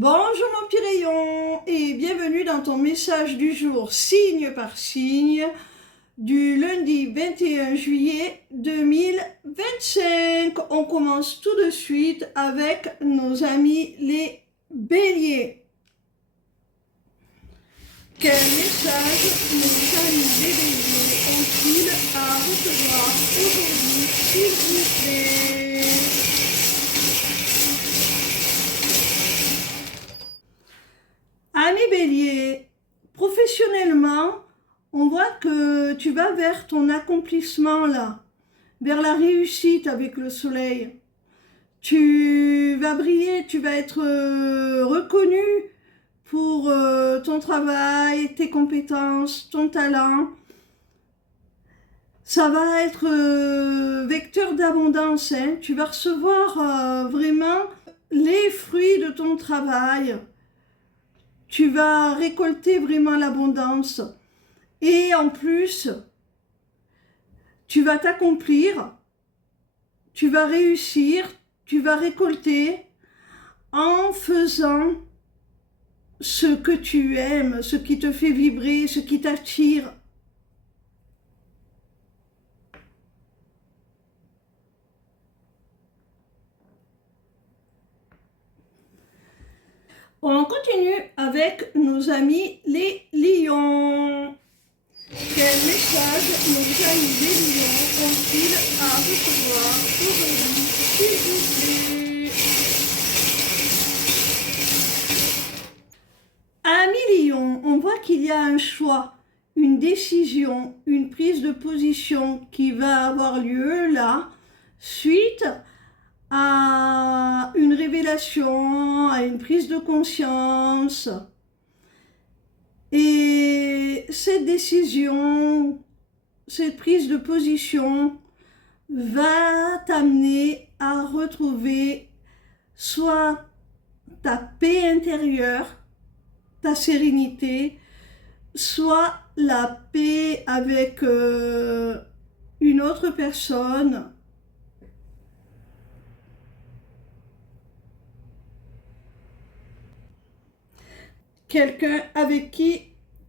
Bonjour mon petit rayon et bienvenue dans ton message du jour signe par signe du lundi 21 juillet 2025. On commence tout de suite avec nos amis les béliers. Quel message nos amis les béliers ont-ils à recevoir aujourd'hui, s'il vous plaît? Ami Bélier, professionnellement, on voit que tu vas vers ton accomplissement là, vers la réussite avec le soleil. Tu vas briller, tu vas être reconnu pour ton travail, tes compétences, ton talent. Ça va être vecteur d'abondance, hein. Tu vas recevoir vraiment les fruits de ton travail. Tu vas récolter vraiment l'abondance. Et en plus, tu vas t'accomplir, tu vas réussir, tu vas récolter en faisant ce que tu aimes, ce qui te fait vibrer, ce qui t'attire. On continue avec nos amis les lions. Quel message nos amis les lions ont-ils à recevoir aujourd'hui, s'il vous plaît? Amis lions, on voit qu'il y a un choix, une décision, une prise de position qui va avoir lieu là, suite à une révélation, à une prise de conscience. Et cette décision, cette prise de position va t'amener à retrouver soit ta paix intérieure, ta sérénité, soit la paix avec une autre personne. Quelqu'un avec qui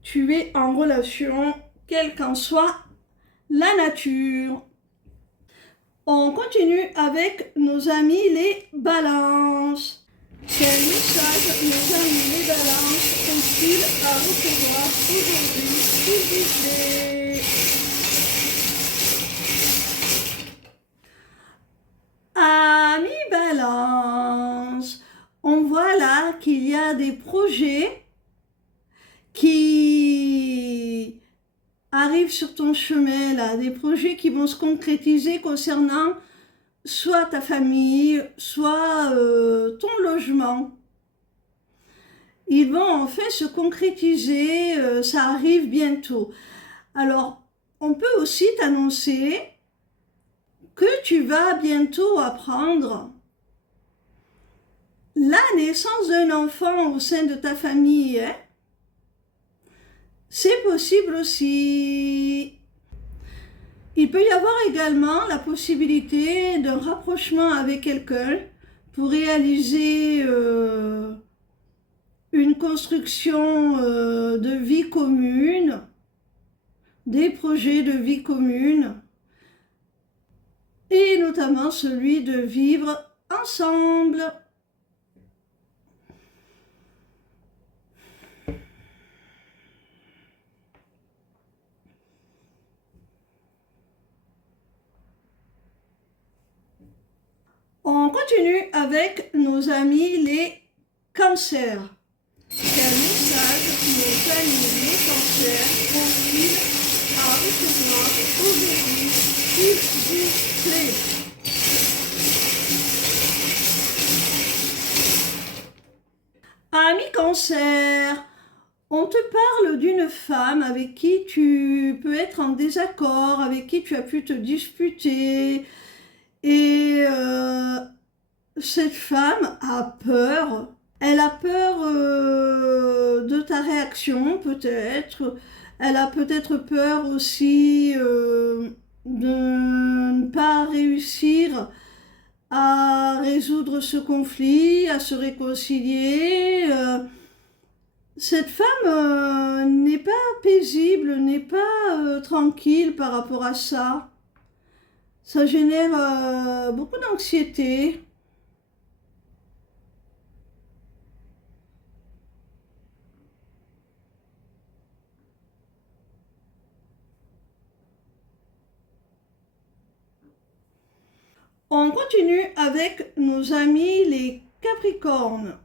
tu es en relation, quelle qu'en soit la nature. On continue avec nos amis les balances. Quel message nos amis les balances ont-ils à recevoir aujourd'hui, s'il vous plaît? Amis balance, on voit là qu'il y a des projets qui arrivent sur ton chemin, là, des projets qui vont se concrétiser concernant soit ta famille, soit ton logement. Ils vont enfin se concrétiser, ça arrive bientôt. Alors, on peut aussi t'annoncer que tu vas bientôt apprendre la naissance d'un enfant au sein de ta famille, hein? C'est possible aussi. Il peut y avoir également la possibilité d'un rapprochement avec quelqu'un pour réaliser une construction de vie commune, des projets de vie commune, et notamment celui de vivre ensemble. On continue avec nos amis les cancers. Quel message nos amis les cancers ont-ils à recevoir aujourd'hui, s'il vous plaît? Ami cancer, on te parle d'une femme avec qui tu peux être en désaccord, avec qui tu as pu te disputer. Et cette femme a peur. Elle a peur de ta réaction, peut-être. Elle a peut-être peur aussi de ne pas réussir à résoudre ce conflit, à se réconcilier. Cette femme n'est pas paisible, n'est pas tranquille par rapport à ça. Ça génère beaucoup d'anxiété. On continue avec nos amis les Capricornes.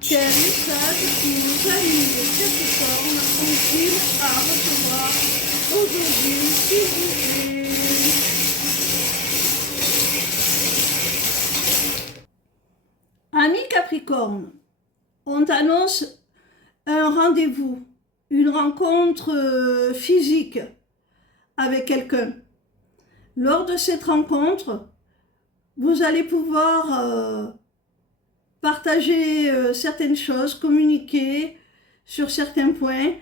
Quel message nos amis les Capricornes ont-ils à recevoir aujourd'hui, s'il vous plaît? Amis Capricornes, on t'annonce un rendez-vous, une rencontre physique avec quelqu'un. Lors de cette rencontre, vous allez pouvoir partager certaines choses, communiquer sur certains points,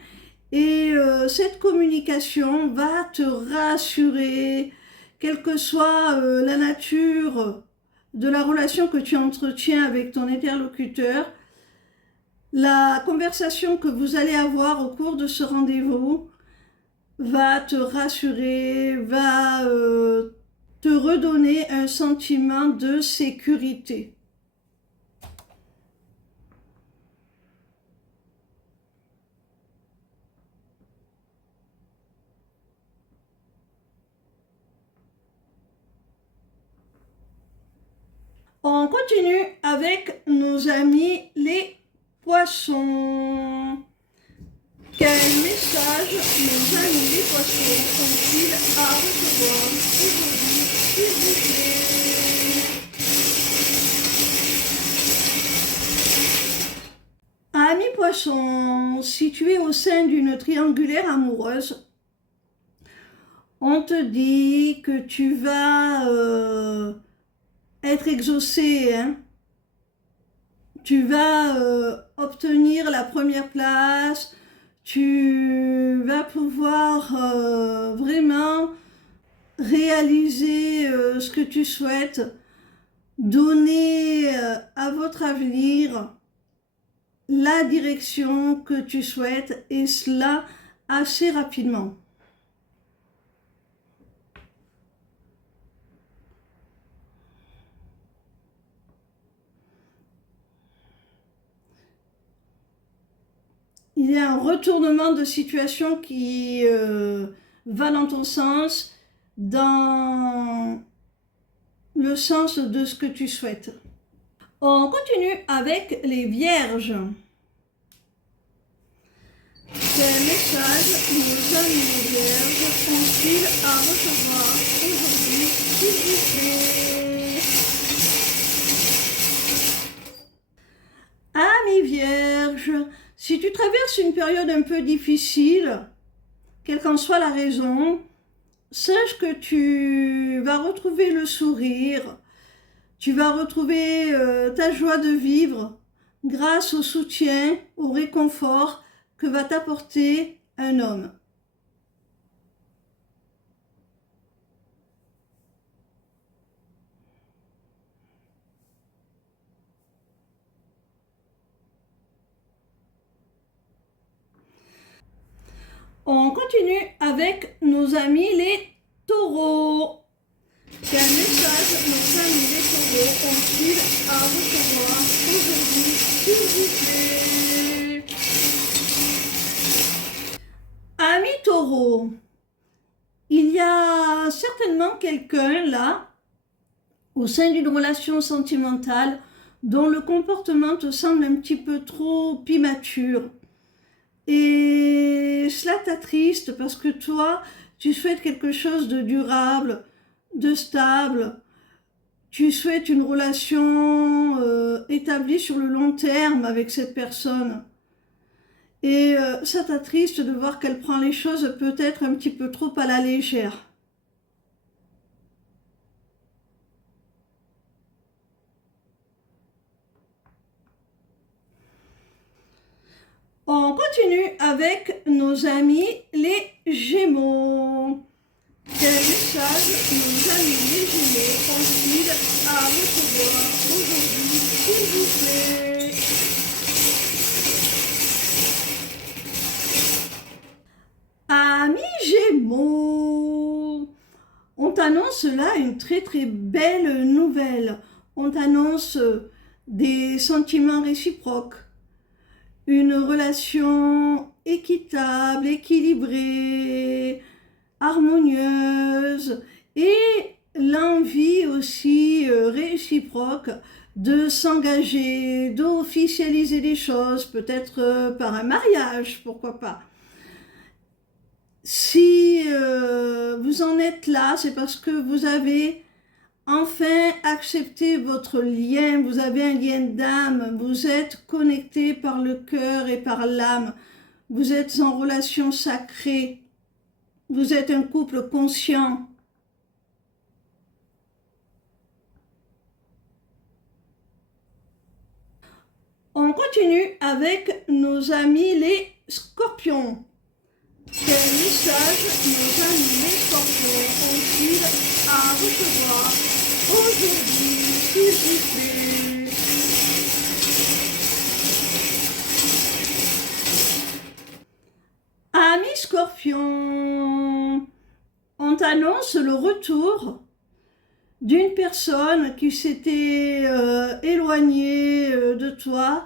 et cette communication va te rassurer, quelle que soit la nature de la relation que tu entretiens avec ton interlocuteur. La conversation que vous allez avoir au cours de ce rendez-vous va te rassurer, va te redonner un sentiment de sécurité. On continue avec nos amis les poissons. Quel message nos amis les poissons ont-ils à recevoir aujourd'hui, s'il vous plaît? Amis poissons, si tu es au sein d'une triangulaire amoureuse, on te dit que tu vas être exaucé, hein. Tu vas obtenir la première place, tu vas pouvoir vraiment réaliser ce que tu souhaites, donner à votre avenir la direction que tu souhaites, et cela assez rapidement. Il y a un retournement de situation qui va dans ton sens, dans le sens de ce que tu souhaites. On continue avec les vierges. Quel message nos amis les vierges ont-ils à recevoir aujourd'hui, s'il vous plaît? Amis vierges, si tu traverses une période un peu difficile, quelle qu'en soit la raison, sache que tu vas retrouver le sourire, tu vas retrouver ta joie de vivre grâce au soutien, au réconfort que va t'apporter un homme. On continue avec nos amis les taureaux. Quel message nos amis les taureaux ont-ils à recevoir aujourd'hui, s'il vous plaît? Amis taureaux, il y a certainement quelqu'un là, au sein d'une relation sentimentale, dont le comportement te semble un petit peu trop immature. Et cela t'attriste parce que toi, tu souhaites quelque chose de durable, de stable. Tu souhaites une relation établie sur le long terme avec cette personne. Et ça t'attriste de voir qu'elle prend les choses peut-être un petit peu trop à la légère. On continue avec nos amis les Gémeaux. Quel message nos amis les Gémeaux ont-ils à recevoir aujourd'hui, s'il vous plaît? t'annonce là une très très belle nouvelle. On t'annonce des sentiments réciproques, une relation équitable, équilibrée, harmonieuse et l'envie aussi réciproque de s'engager, d'officialiser les choses, peut-être par un mariage, pourquoi pas. Si vous en êtes là, c'est parce que vous avez enfin accepté votre lien, vous avez un lien d'âme, vous êtes connecté par le cœur et par l'âme, vous êtes en relation sacrée, vous êtes un couple conscient. On continue avec nos amis les scorpions. Quel message nos amis les scorpions ont-ils à recevoir aujourd'hui, s'il vous plaît? Amis scorpions, on t'annonce le retour d'une personne qui s'était éloignée de toi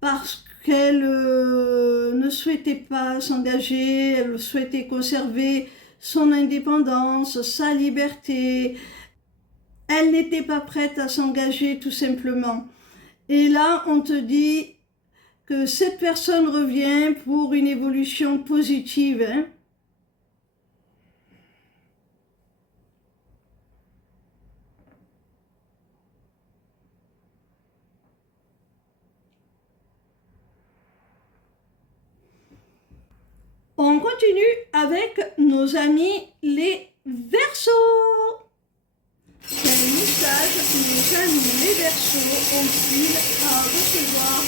parce qu'elle ne souhaitait pas s'engager, elle souhaitait conserver son indépendance, sa liberté. Elle n'était pas prête à s'engager tout simplement. Et là, on te dit que cette personne revient pour une évolution positive, hein. On continue avec nos amis les Verseaux. Quel message nos amis les Verseaux ont-ils à recevoir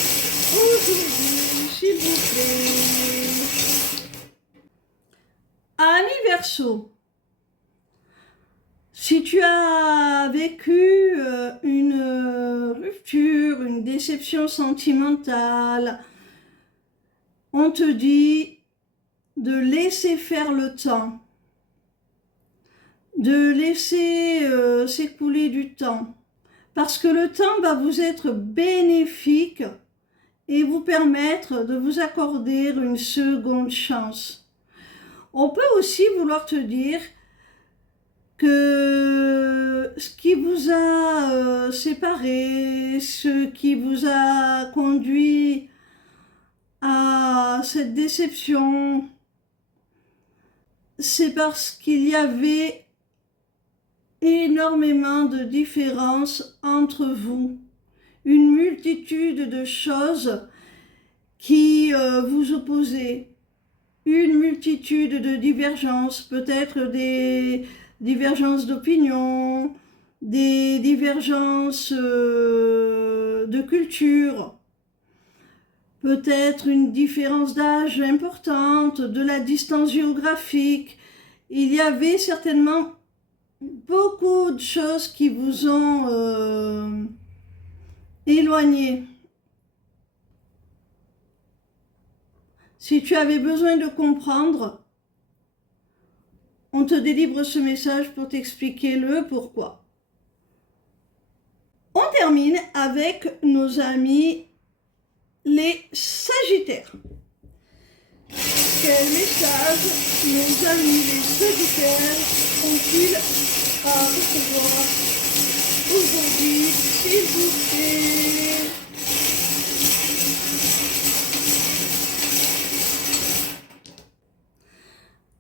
aujourd'hui, s'il vous plaît? Amis Verseaux, si tu as vécu une rupture, une déception sentimentale, on te dit de laisser faire le temps, de laisser s'écouler du temps, parce que le temps va vous être bénéfique et vous permettre de vous accorder une seconde chance. On peut aussi vouloir te dire que ce qui vous a séparé, ce qui vous a conduit à cette déception, c'est parce qu'il y avait énormément de différences entre vous, une multitude de choses qui vous opposaient, une multitude de divergences, peut-être des divergences d'opinion, des divergences de culture, peut-être une différence d'âge importante, de la distance géographique. Il y avait certainement beaucoup de choses qui vous ont éloigné. Si tu avais besoin de comprendre, on te délivre ce message pour t'expliquer le pourquoi. On termine avec nos amis les Sagittaires. Quel message nos amis les Sagittaires ont-ils à recevoir aujourd'hui, s'il vous plaît?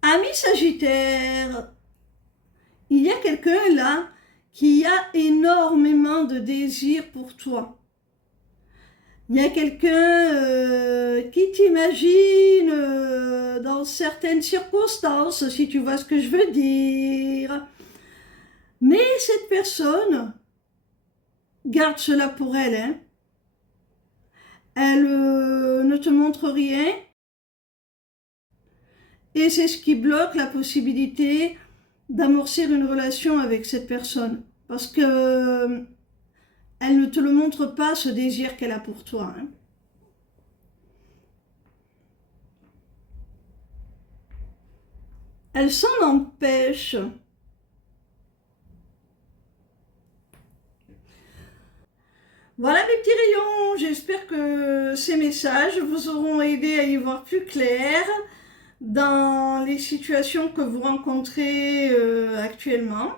Amis Sagittaires, il y a quelqu'un là qui a énormément de désir pour toi. Il y a quelqu'un qui t'imagine dans certaines circonstances, si tu vois ce que je veux dire. Mais cette personne, garde cela pour elle, hein. Elle ne te montre rien. Et c'est ce qui bloque la possibilité d'amorcer une relation avec cette personne. Parce que elle ne te le montre pas, ce désir qu'elle a pour toi, hein. Elle s'en empêche. Voilà mes petits rayons, j'espère que ces messages vous auront aidé à y voir plus clair dans les situations que vous rencontrez actuellement.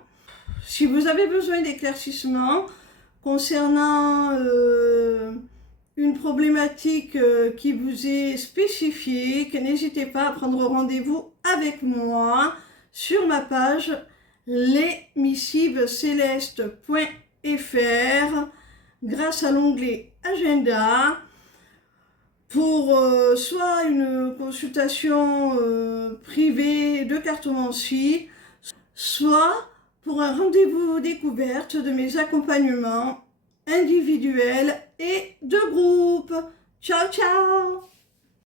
Si vous avez besoin d'éclaircissement concernant une problématique qui vous est spécifique, n'hésitez pas à prendre rendez-vous avec moi sur ma page lesmissivescélestes.fr grâce à l'onglet Agenda pour soit une consultation privée de cartomancie, soit pour un rendez-vous découverte de mes accompagnements individuels et de groupe. Ciao, ciao!